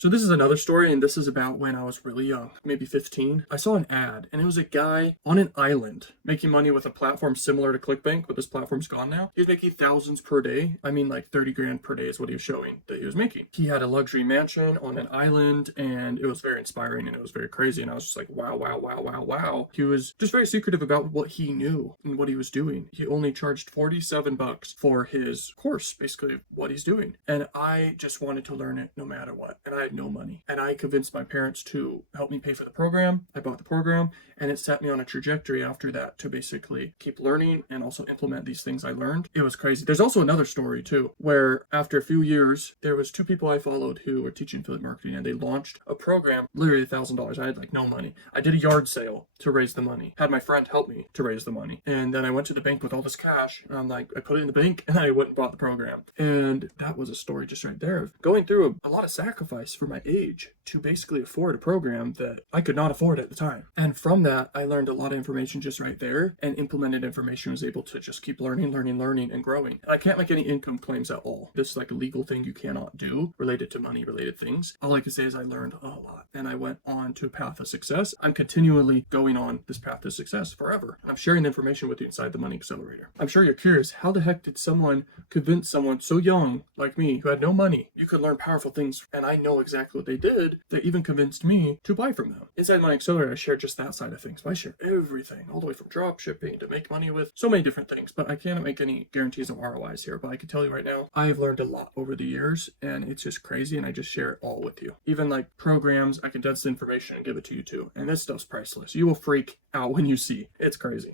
So this is another story, and this is about when I was really young, maybe 15. I saw an ad, and it was a guy on an island making money with a platform similar to ClickBank, but this platform's gone now. He was making thousands per day. I mean, like 30 grand per day is what he was showing that he was making. He had a luxury mansion on an island, and it was very inspiring, and it was very crazy. And I was just like, wow, wow, wow, wow, wow. He was just very secretive about what he knew and what he was doing. He only charged 47 bucks for his course, basically what he's doing. And I just wanted to learn it no matter what. And I had no money. And I convinced my parents to help me pay for the program. I bought the program, and it set me on a trajectory after that to basically keep learning and also implement these things I learned. It was crazy. There's also another story too, where after a few years, there was two people I followed who were teaching affiliate marketing, and they launched a program, literally $1,000. I had like no money. I did a yard sale to raise the money, had my friend help me to raise the money. And then I went to the bank with all this cash, and I'm like, I put it in the bank, and I went and bought the program. And that was a story just right there of going through a lot of sacrifice for my age to basically afford a program that I could not afford at the time. And from that, I learned a lot of information just right there, and implemented information, was able to just keep learning, and growing. And I can't make any income claims at all. This is like a legal thing you cannot do related to money related things. All I can say is I learned a lot, and I went on to a path of success. I'm continually going on this path to success forever. And I'm sharing the information with you inside the Money Accelerator. I'm sure you're curious, how the heck did someone convince someone so young like me who had no money you could learn powerful things? And I know exactly what they did that even convinced me to buy from them. Inside the Money Accelerator, I share just that side of things, but I share everything, all the way from drop shipping to make money with so many different things. But I can't make any guarantees of ROIs here, but I can tell you right now, I have learned a lot over the years, and it's just crazy, and I just share it all with you. Even like programs, I can condense the information and give it to you too. And this stuff's priceless. You will freak out when you see. It's crazy.